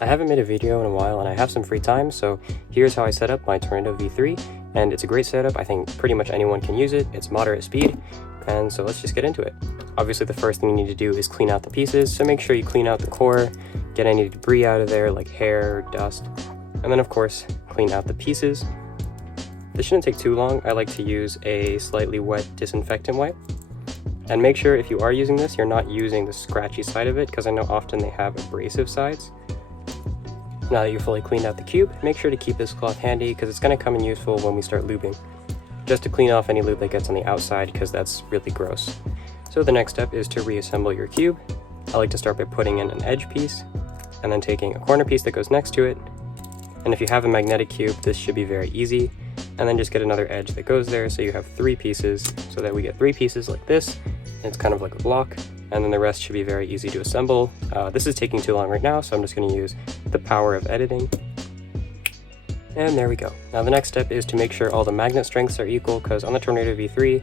I haven't made a video in a while and I have some free time, so here's how I set up my Tornado V3, and it's a great setup. I think pretty much anyone can use it. It's moderate speed, and so let's just get into it. Obviously the first thing you need to do is clean out the pieces, so make sure you clean out the core, get any debris out of there like hair, dust, and then of course clean out the pieces. This shouldn't take too long. I like to use a slightly wet disinfectant wipe. And make sure if you are using this, you're not using the scratchy side of it, because I know often they have abrasive sides. Now that you've fully cleaned out the cube, make sure to keep this cloth handy because it's going to come in useful when we start lubing. Just to clean off any lube that gets on the outside, because that's really gross. So the next step is to reassemble your cube. I like to start by putting in an edge piece, and then taking a corner piece that goes next to it. And if you have a magnetic cube, this should be very easy. And then just get another edge that goes there, so you have 3 pieces, so that we get 3 pieces like this. It's kind of like a block, and then the rest should be very easy to assemble. This is taking too long right now, so I'm just going to use the power of editing. And there we go. Now the next step is to make sure all the magnet strengths are equal, because on the Tornado V3,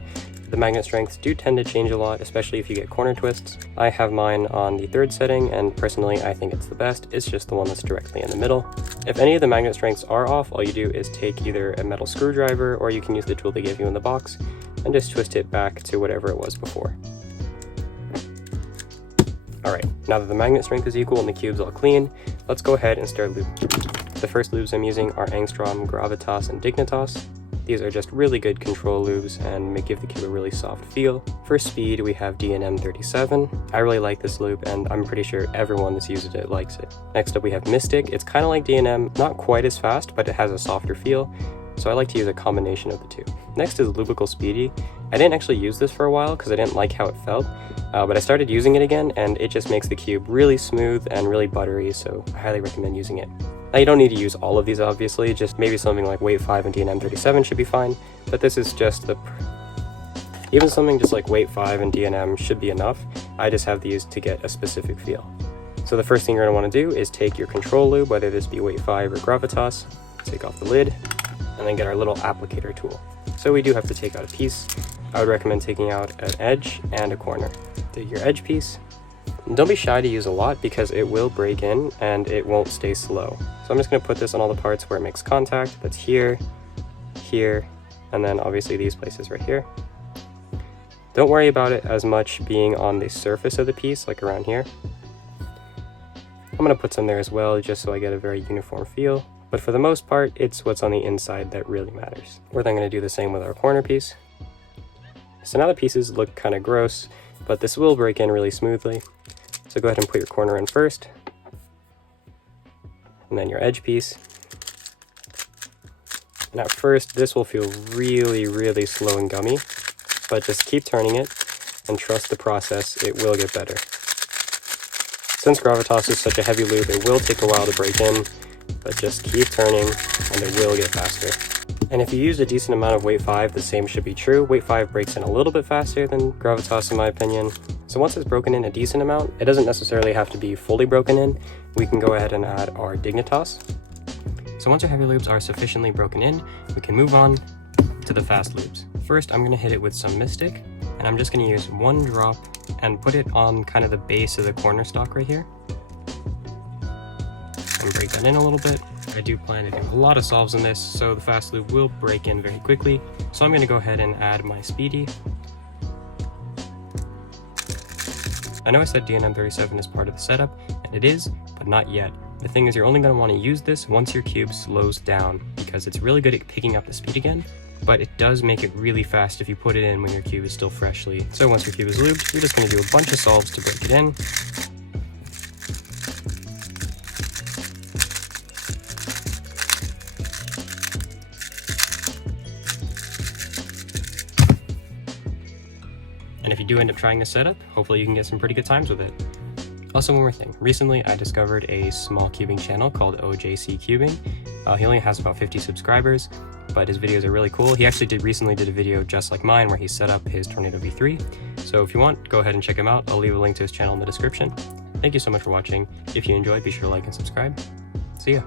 the magnet strengths do tend to change a lot, especially if you get corner twists. I have mine on the 3rd setting, and personally I think it's the best. It's just the one that's directly in the middle. If any of the magnet strengths are off, all you do is take either a metal screwdriver, or you can use the tool they gave you in the box, and just twist it back to whatever it was before. Alright, now that the magnet strength is equal and the cube's all clean, let's go ahead and start lubing. The first lubes I'm using are Angstrom, Gravitas, and Dignitas. These are just really good control lubes and give the cube a really soft feel. For speed, we have D&M 37. I really like this lube, and I'm pretty sure everyone that's used it likes it. Next up we have Mystic. It's kind of like D&M, not quite as fast, but it has a softer feel, so I like to use a combination of the two. Next is Lubical Speedy. I didn't actually use this for a while because I didn't like how it felt, but I started using it again, and it just makes the cube really smooth and really buttery, so I highly recommend using it. Now you don't need to use all of these obviously, just maybe something like Weight 5 and D&M 37 should be fine, but this is just even something just like Weight 5 and D&M should be enough. I just have these to get a specific feel. So the first thing you're going to want to do is take your control lube, whether this be Weight 5 or Gravitas, take off the lid, and then get our little applicator tool. So we do have to take out a piece. I would recommend taking out an edge and a corner. Take your edge piece. And don't be shy to use a lot because it will break in and it won't stay slow. So I'm just going to put this on all the parts where it makes contact. That's here, here, and then obviously these places right here. Don't worry about it as much being on the surface of the piece, like around here. I'm going to put some there as well, just so I get a very uniform feel. But for the most part, it's what's on the inside that really matters. We're then going to do the same with our corner piece. So now the pieces look kind of gross, but this will break in really smoothly. So go ahead and put your corner in first, and then your edge piece. And at first, this will feel really, really slow and gummy, but just keep turning it and trust the process. It will get better. Since Gravitas is such a heavy lube, it will take a while to break in, but just keep turning and it will get faster. And if you use a decent amount of Weight 5, the same should be true. Weight 5 breaks in a little bit faster than Gravitas in my opinion. So once it's broken in a decent amount, it doesn't necessarily have to be fully broken in. We can go ahead and add our Dignitas. So once our heavy lubes are sufficiently broken in, we can move on to the fast lubes. First, I'm going to hit it with some Mystic, and I'm just going to use 1 drop and put it on kind of the base of the corner stock right here. And break that in a little bit. I do plan to do a lot of solves in this, so the fast lube will break in very quickly. So I'm going to go ahead and add my Speedy. I know I said D&M 37 is part of the setup, and it is, but not yet. The thing is, you're only going to want to use this once your cube slows down, because it's really good at picking up the speed again, but it does make it really fast if you put it in when your cube is still freshly. So once your cube is lubed, you're just going to do a bunch of solves to break it in. And if you do end up trying this setup, hopefully you can get some pretty good times with it. Also, one more thing. Recently, I discovered a small cubing channel called OJC Cubing. He only has about 50 subscribers, but his videos are really cool. He actually recently did a video just like mine where he set up his Tornado V3. So if you want, go ahead and check him out. I'll leave a link to his channel in the description. Thank you so much for watching. If you enjoyed, be sure to like and subscribe. See ya.